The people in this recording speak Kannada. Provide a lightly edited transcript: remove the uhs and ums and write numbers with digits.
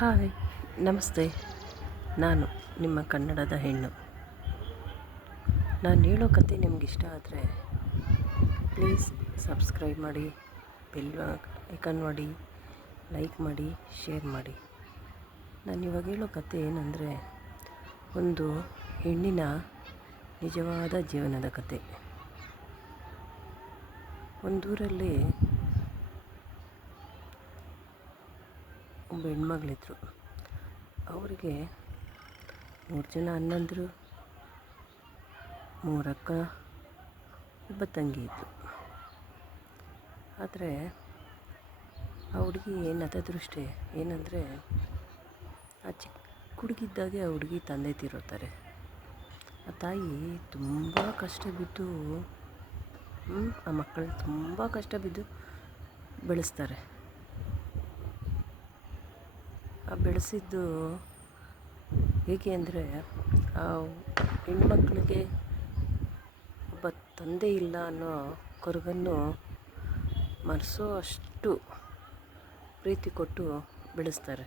ಹಾಯ್, ನಮಸ್ತೆ. ನಾನು ನಿಮ್ಮ ಕನ್ನಡದ ಹೆಣ್ಣು. ನಾನು ಹೇಳೋ ಕತೆ ನಿಮ್ಗೆ ಇಷ್ಟ ಆದರೆ ಪ್ಲೀಸ್ ಸಬ್ಸ್ಕ್ರೈಬ್ ಮಾಡಿ, ಬೆಲ್ ಐಕನ್ ಮಾಡಿ, ಲೈಕ್ ಮಾಡಿ, ಶೇರ್ ಮಾಡಿ. ನಾನು ಇವಾಗ ಹೇಳೋ ಕತೆ ಏನಂದರೆ, ಒಂದು ಹೆಣ್ಣಿನ ನಿಜವಾದ ಜೀವನದ ಕತೆ. ಒಂದೂರಲ್ಲಿ ಒಬ್ಬ ಹೆಣ್ಮಗಳಿದ್ರು. ಅವರಿಗೆ 3 ಜನ ಅಣ್ಣಂದಿರು, 3 ಅಕ್ಕ, ಒಬ್ಬ ತಂಗಿ ಇದ್ದರು. ಆದರೆ ಆ ಹುಡುಗಿ ನತದೃಷ್ಟೆ ಏನಂದರೆ, ಆ ಚಿಕ್ಕ ಹುಡುಗಿದ್ದಾಗೆ ಆ ಹುಡುಗಿ ತಂದೆ ತೀರೋತಾರೆ. ಆ ತಾಯಿ ತುಂಬ ಕಷ್ಟ ಬಿದ್ದು ಆ ಮಕ್ಕಳನ್ನ ತುಂಬ ಕಷ್ಟ ಬಿದ್ದು ಬೆಳೆಸ್ತಾರೆ. ಆ ಬೆಳೆಸಿದ್ದು ಹೇಗೆ ಅಂದರೆ, ಆ ಹೆಣ್ಮಕ್ಳಿಗೆ ಒಬ್ಬ ತಂದೆ ಇಲ್ಲ ಅನ್ನೋ ಕೊರಗನ್ನು ಮರೆಸೋ ಅಷ್ಟು ಪ್ರೀತಿ ಕೊಟ್ಟು ಬೆಳೆಸ್ತಾರೆ.